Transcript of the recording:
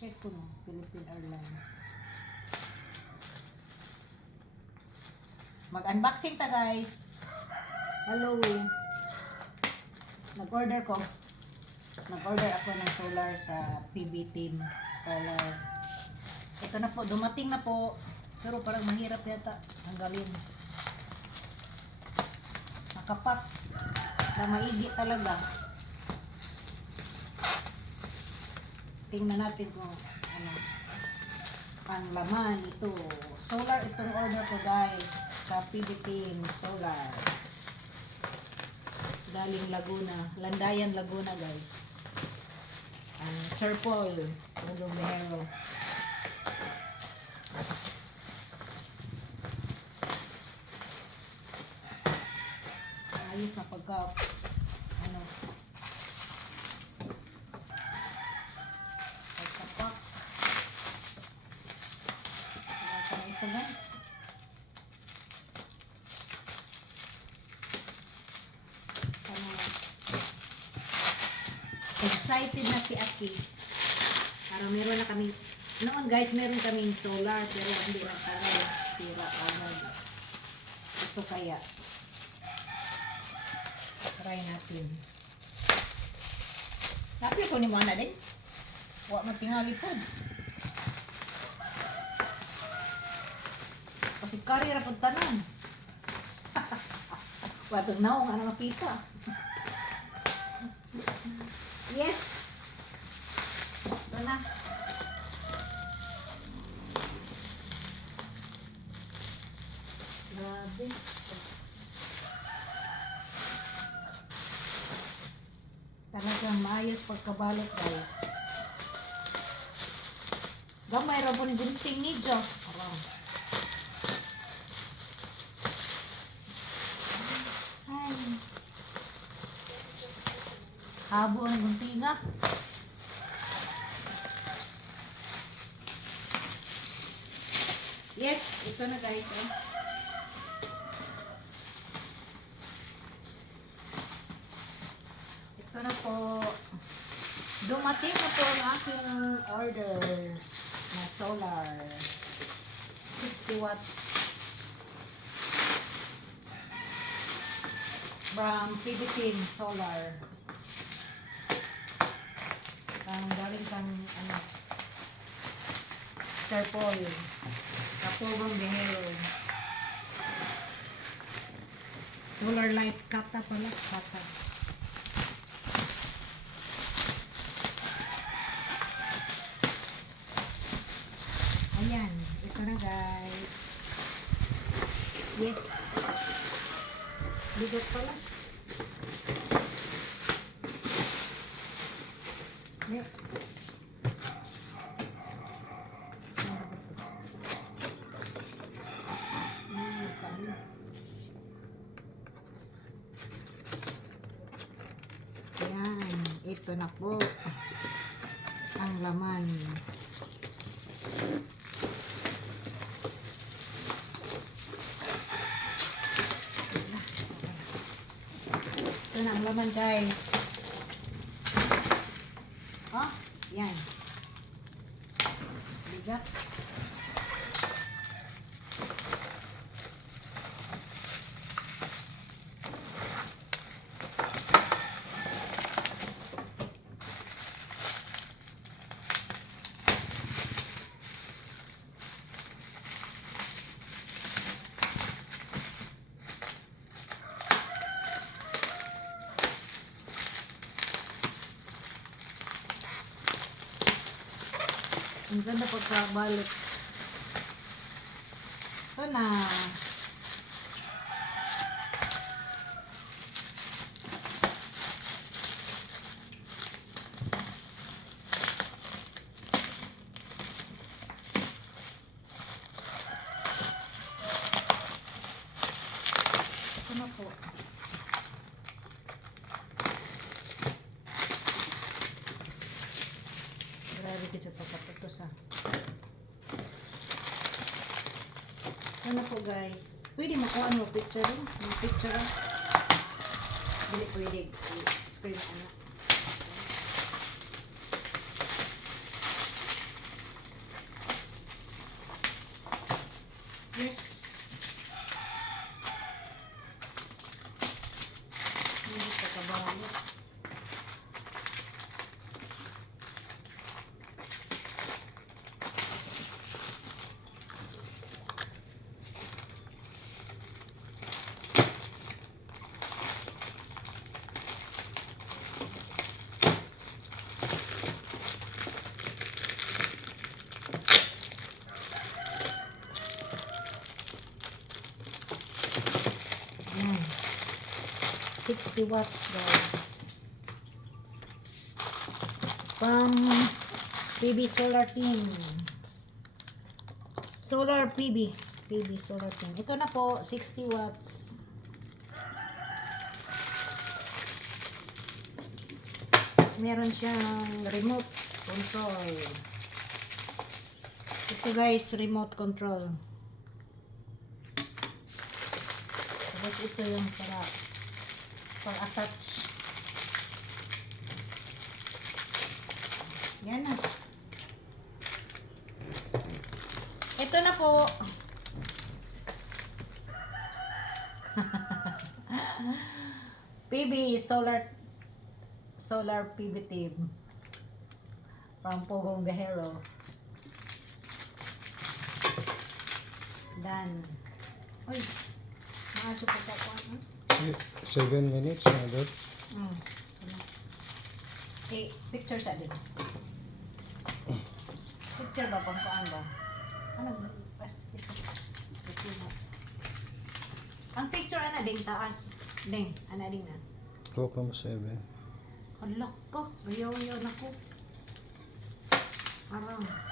Check ko no, Philippine Airlines. Mag-unboxing ta guys. Hello. Nag-order ako ng solar sa PB Team Solar. Ito na po, dumating na po. Pero parang mahirap yata tanggalin. Nakapak. Na maigi talaga. Tingnan natin kung ano ang laman ito. Solar itong order ko guys sa PB Team Solar. Galing Laguna. Landayan, Laguna guys. Sir Paul. Lumero. Ayos na pagka ano pagkapak. Ito na ito guys. Excited na si Aki. Para meron na kami. Noon guys, meron kaming solar pero hindi na tayo sira agad. Ito kaya. Try natin. Tapi ko ni mo na din. Wa man tingali pod. Kasi kari ra pod tanan. Wa tong naong ana makita. Yes. Ito na. Grabe. Talagang maayos pagkabalot guys. Gamay ra po ni gunting ni Jo. Ay. Habo ang gunting nga. Yes, ito na guys. Ito na po. Dumating na po ang aking order na solar. 60 watts. From PB Team Solar. Galing kang ano, Sir Paul. Kapogong Behero. Solar light kata pala. Kata. Ayan. Ito na guys. Yes. Bigot pala. Yep. Ayan. Ito na po ang laman. Ito na ang laman guys. Oh, yan. Bigat. Ang ganda pagkabalot. Ito na. Ito na po. Grabe kasi pagkaputos ha. Ano po guys. Pwede mo kung ano picture rin. Yung picture rin. Hindi pwede. Screen ano. Yes. Hindi ka kabalo. Yan. 60 watts guys. From PB Solar Team. Solar PB. PB Solar Team. Ito na po, 60 watts. Meron siyang remote control. Ito guys, remote control. Tapos ito yung para pag-attach. Yan na. Ito na po. PB Solar PB Team from Pogong Gahero. Done. Uy, maacho pa ka po. 7 minutes na dot. Picture siya din. Picture ba pang kuan ba? Ano? Ang picture ana ding taas. Ding, ana ding na. 2.7. Hala ko, ayaw na ko. Arang.